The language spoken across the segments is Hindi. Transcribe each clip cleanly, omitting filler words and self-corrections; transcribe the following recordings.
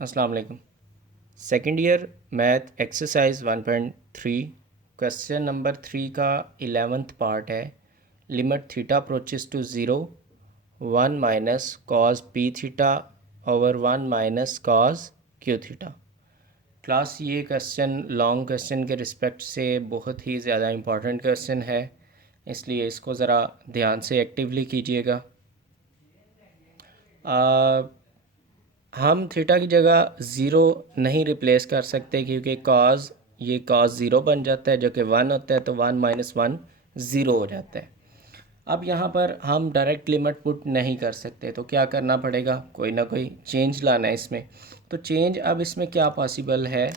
अस्सलाम वालेकुम। Second year math exercise 1.3 question number 3 का 11th पार्ट है। Limit theta approaches to zero 1 minus cos P theta over 1 minus cos q theta. Class ये क्वेश्चन लॉन्ग क्वेश्चन के रिस्पेक्ट से बहुत ही ज़्यादा इम्पॉर्टेंट क्वेश्चन है, इसलिए इसको ज़रा ध्यान से एक्टिवली कीजिएगा। हम थीटा की जगह ज़ीरो नहीं रिप्लेस कर सकते क्योंकि कॉज ये कॉज ज़ीरो बन जाता है जो कि वन होता है, तो वन माइनस वन ज़ीरो हो जाता है। अब यहाँ पर हम डायरेक्ट लिमिट पुट नहीं कर सकते, तो क्या करना पड़ेगा, कोई ना कोई चेंज लाना है इसमें। तो चेंज अब इसमें क्या पॉसिबल है,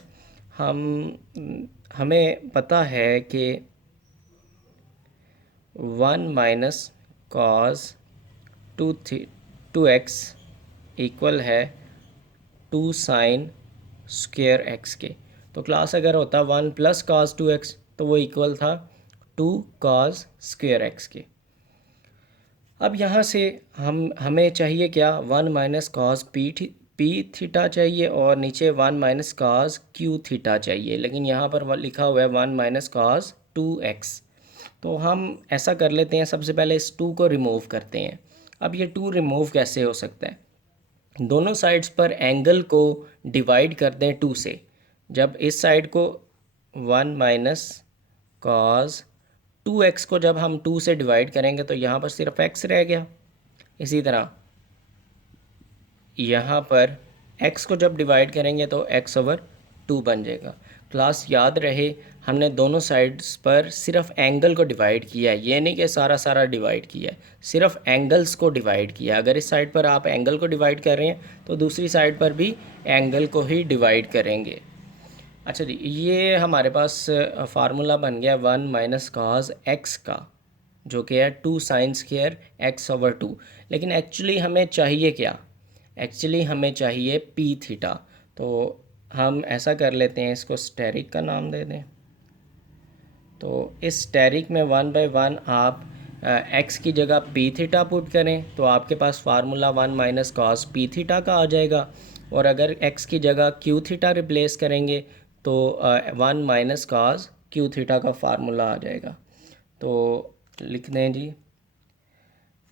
हमें पता है कि one minus cos two x equal है टू साइन स्क्वेयर एक्स के। तो क्लास अगर होता one plus cos two x तो वो इक्वल था टू कॉस स्क्वेयर एक्स के। अब यहाँ से हमें चाहिए क्या, one minus cos P theta चाहिए और नीचे one minus cos q theta चाहिए, लेकिन यहाँ पर लिखा हुआ है one minus cos two x. तो हम ऐसा कर लेते हैं, सबसे पहले इस टू को रिमूव करते हैं। अब ये टू रिमूव कैसे हो सकता है, दोनों साइड्स पर एंगल को डिवाइड कर दें टू से। जब इस साइड को one minus cos two x को जब हम टू से डिवाइड करेंगे तो यहाँ पर सिर्फ एक्स रह गया। इसी तरह यहाँ पर x को जब डिवाइड करेंगे तो x ओवर टू बन जाएगा। क्लास याद रहे, हमने दोनों साइड्स पर सिर्फ एंगल को डिवाइड किया है, ये नहीं कि सारा सारा डिवाइड किया है, सिर्फ एंगल्स को डिवाइड किया। अगर इस साइड पर आप एंगल को डिवाइड कर रहे हैं तो दूसरी साइड पर भी एंगल को ही डिवाइड करेंगे। अच्छा जी, ये हमारे पास फार्मूला बन गया वन माइनस कॉस एक्स का, जो कि है two sine square x over two. लेकिन एक्चुअली हमें चाहिए क्या, एक्चुअली हमें चाहिए पी थीटा। तो हम ऐसा कर लेते हैं, इसको स्टेरिक का नाम दे दें। तो इस स्टेरिक में वन बाय वन आप एक्स की जगह पी थीटा पुट करें तो आपके पास formula one minus cos P theta का आ जाएगा। और अगर एक्स की जगह क्यू थीटा रिप्लेस करेंगे तो one minus cos q theta का फार्मूला आ जाएगा। तो लिख दें जी,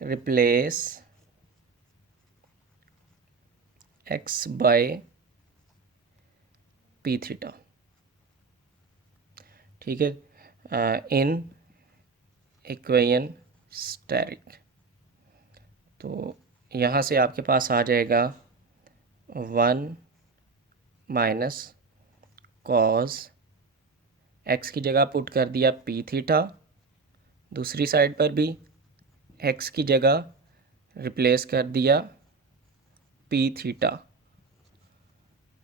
replace x by pi theta, ठीक है, इन इक्वेशन स्टेरिक। तो यहाँ से आपके पास आ जाएगा वन माइनस कॉस एक्स की जगह पुट कर दिया पी थीटा, दूसरी साइड पर भी एक्स की जगह रिप्लेस कर दिया पी थीटा।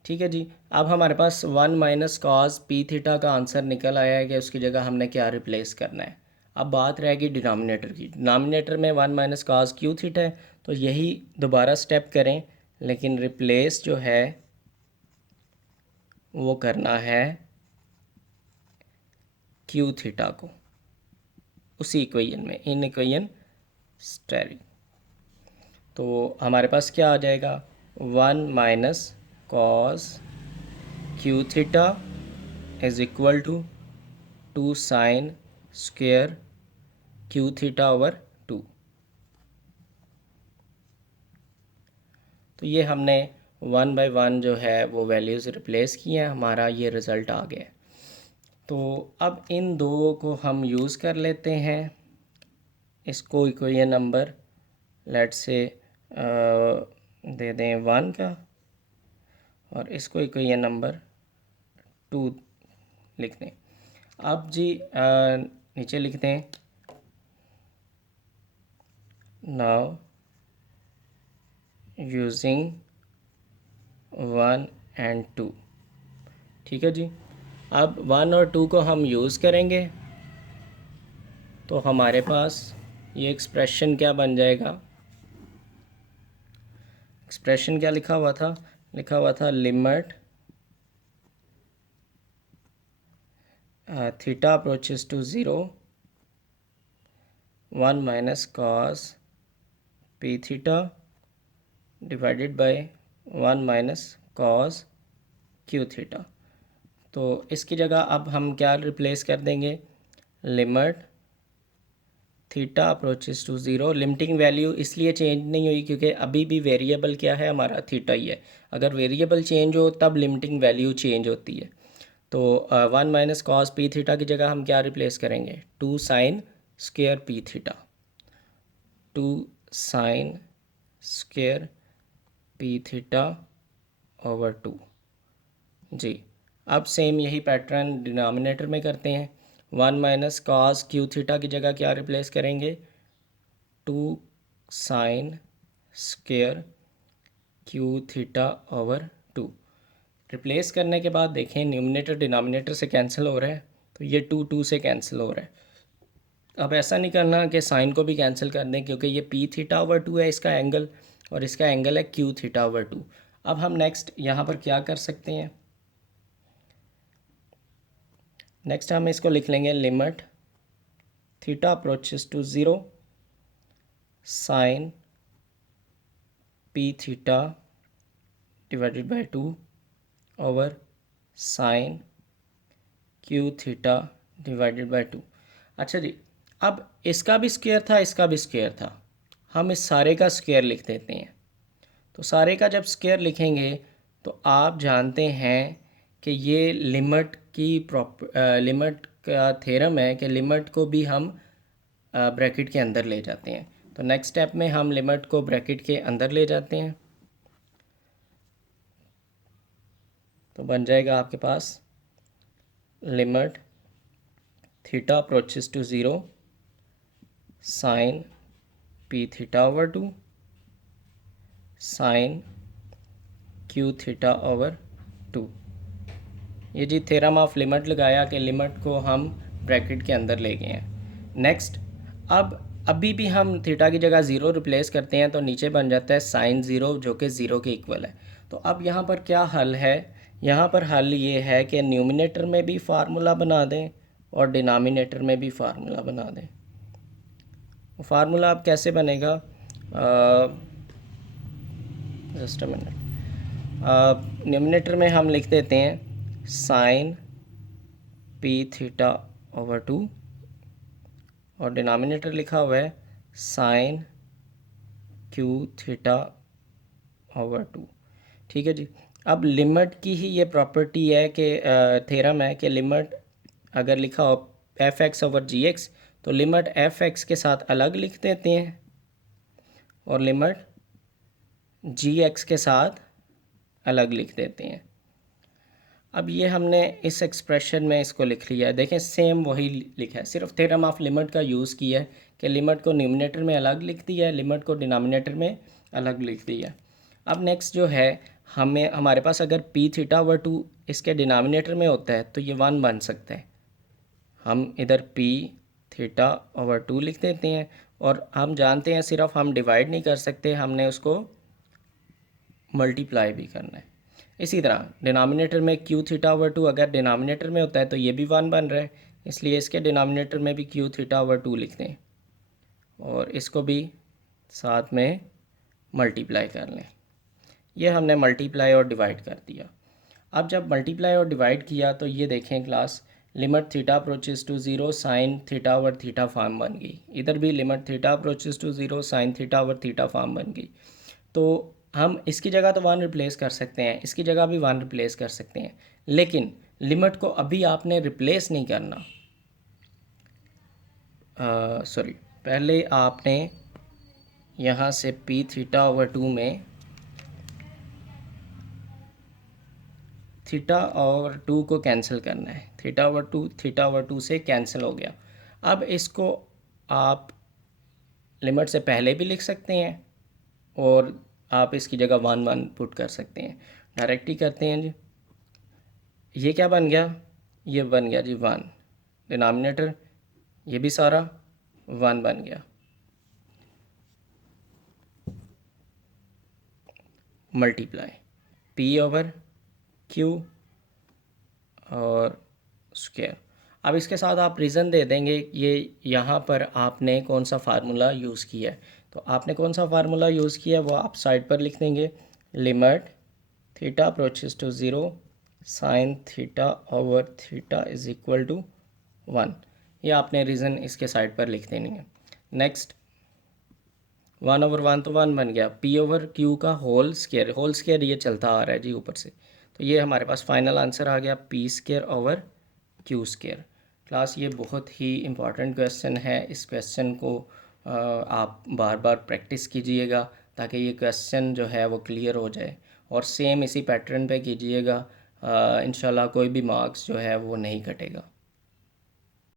ठीक है जी, अब हमारे पास one minus cos P theta का आंसर निकल आया है कि उसकी जगह हमने क्या रिप्लेस करना है। अब बात रहेगी डिनोमिनेटर की। डिनोमिनेटर में one minus cos q theta है, तो यही दोबारा स्टेप करें, लेकिन रिप्लेस जो है वो करना है क्यू थीटा को उसी इक्वेशन में, इन इक्वेशन स्टेरिक। तो हमारे पास क्या आ जाएगा, one minus cos q theta is equal to two sine square q theta over two. तो ये हमने वन बाय वन जो है वो वैल्यूज़ रिप्लेस किए हैं, हमारा ये रिज़ल्ट आ गया। तो अब इन दो को हम यूज़ कर लेते हैं। इसको इक्वेशन नंबर लेट से दे दें वन का, और इसको इक्वेशन नंबर टू लिख दें। अब जी नीचे लिख दें, now using one and two. ठीक है जी, अब वन और टू को हम यूज़ करेंगे तो हमारे पास ये एक्सप्रेशन क्या बन जाएगा, एक्सप्रेशन क्या लिखा हुआ था, लिखा हुआ था limit theta approaches to zero one minus cos P theta divided by one minus cos q theta. तो इसकी जगह अब हम क्या रिप्लेस कर देंगे, limit theta approaches to zero. Limiting value इसलिए चेंज नहीं हुई क्योंकि अभी भी वेरिएबल क्या है हमारा, थीटा ही है। अगर वेरिएबल चेंज हो तब लिमिटिंग वैल्यू चेंज होती है। तो 1 माइनस कॉस पी थीटा की जगह हम क्या रिप्लेस करेंगे, 2 sine square P theta, 2 sine square P theta over 2। जी, अब सेम यही पैटर्न डिनोमिनेटर में करते हैं। 1 माइनस कॉस क्यू थीटा की जगह क्या रिप्लेस करेंगे, 2 sign square q theta over 2। Replace करने के बाद देखें न्यूमिनेटर डिनोमिनेटर से कैंसिल हो रहा है, तो ये 2 से कैंसिल हो रहा है। अब ऐसा नहीं करना कि साइन को भी कैंसिल कर दें, क्योंकि ये पी थीटा ओवर 2 है इसका एंगल, और इसका एंगल है क्यू थीटा ओवर 2। अब हम नेक्स्ट यहाँ पर क्या कर सकते हैं, नेक्स्ट हम इसको लिख लेंगे limit theta approaches to zero sine P theta divided by 2 over sine q theta divided by 2। अच्छा जी, अब इसका भी स्क्वायर था, इसका भी स्क्वायर था, हम इस सारे का स्क्वायर लिख देते हैं। तो सारे का जब स्क्वायर लिखेंगे तो आप जानते हैं कि ये लिमिट की लिमिट का थ्योरम है कि लिमिट को भी हम ब्रैकेट के अंदर ले जाते हैं। तो नेक्स्ट स्टेप में हम लिमिट को ब्रैकेट के अंदर ले जाते हैं, तो बन जाएगा आपके पास limit theta approaches to zero sine P theta over 2 sine q theta over 2। ये जी थ्योरम ऑफ लिमिट लगाया कि लिमिट को हम ब्रैकेट के अंदर ले गए हैं। नेक्स्ट, अब अभी भी हम थीटा की जगह ज़ीरो रिप्लेस करते हैं तो नीचे बन जाता है साइन ज़ीरो, जो कि ज़ीरो के इक्वल है। तो अब यहाँ पर क्या हल है, यहाँ पर हल ये है कि न्यूमिनेटर में भी फार्मूला बना दें और डिनोमिनेटर में भी फार्मूला बना दें। फार्मूला अब कैसे बनेगा, जस्ट अ मिनट। न्यूमिनेटर में हम लिख देते हैं साइन पी थीटा ओवर 2 और डिनोमिनेटर लिखा हुआ है साइन क्यू थीटा ओवर 2। ठीक है जी। अब लिमिट की ही ये प्रॉपर्टी है कि थ्योरम है कि लिमिट अगर लिखा हो एफ एक्स ओवर जी एक्स, तो लिमिट एफ एक्स के साथ अलग लिख देते हैं और लिमिट जी एक्स के साथ अलग लिख देते हैं। अब ये हमने इस एक्सप्रेशन में इसको लिख लिया है, देखें सेम वही लिखा है, सिर्फ थ्योरम ऑफ लिमिट का यूज़ किया है कि लिमिट को न्यूमिनेटर में अलग लिख दिया है, लिमिट को डिनोमिनेटर में अलग लिख दिया। अब नेक्स्ट जो है, हमें हमारे पास अगर पी थीटा ओवर 2 इसके डिनोमिनेटर में होता है तो ये 1 बन सकता है। हम इधर पी थीटा ओवर 2 लिख देते हैं और हम जानते हैं सिर्फ हम डिवाइड नहीं कर सकते, हमने उसको मल्टीप्लाई भी करना है। इसी तरह डिनोमिनेटर में क्यू थीटा ओवर 2 अगर डिनोमिनेटर में होता है तो ये भी 1 बन रहा है, इसलिए इसके डिनोमिनेटर में भी क्यू थीटा ओवर 2 लिख दें और इसको भी साथ में मल्टीप्लाई कर लें। ये हमने मल्टीप्लाई और डिवाइड कर दिया। अब जब मल्टीप्लाई और डिवाइड किया तो ये देखें class, limit theta approaches to zero sine theta over theta form बन गई। इधर भी limit theta approaches to zero sine theta over theta form बन गई। तो हम इसकी जगह तो 1 रिप्लेस कर सकते हैं, इसकी जगह भी 1 रिप्लेस कर सकते हैं, लेकिन लिमिट को अभी आपने रिप्लेस नहीं करना। सॉरी, पहले आपने यहाँ से पी थीटा ओवर 2 में थीटा ओवर 2 को कैंसिल करना है। थीटा ओवर 2 से कैंसिल हो गया। अब इसको आप लिमिट से पहले भी लिख सकते हैं और आप इसकी जगह 1 पुट कर सकते हैं। डायरेक्ट ही करते हैं जी। ये क्या बन गया, ये बन गया जी 1, डिनोमिनेटर ये भी सारा 1 बन गया। मल्टीप्लाई पी ओवर क्यू और स्क्वायर। अब इसके साथ आप रीज़न दे देंगे ये यहाँ पर आपने कौन सा फार्मूला यूज़ किया है। तो आपने कौन सा फार्मूला यूज़ किया है वो आप साइड पर लिख देंगे, limit theta approaches to 0, sine theta over theta is equal to 1। ये आपने रीज़न इसके साइड पर लिख देनी है। नेक्स्ट 1/1 तो 1 बन गया, पी ओवर क्यू का होल स्केयर ये चलता आ रहा है जी ऊपर से, तो ये हमारे पास फाइनल आंसर आ गया P square over Q square. Class ये बहुत ही इम्पॉर्टेंट क्वेश्चन है, इस क्वेश्चन को आप बार बार प्रैक्टिस कीजिएगा ताकि ये क्वेश्चन जो है वो क्लियर हो जाए, और सेम इसी पैटर्न पे कीजिएगा, इंशाल्लाह कोई भी मार्क्स जो है वो नहीं कटेगा।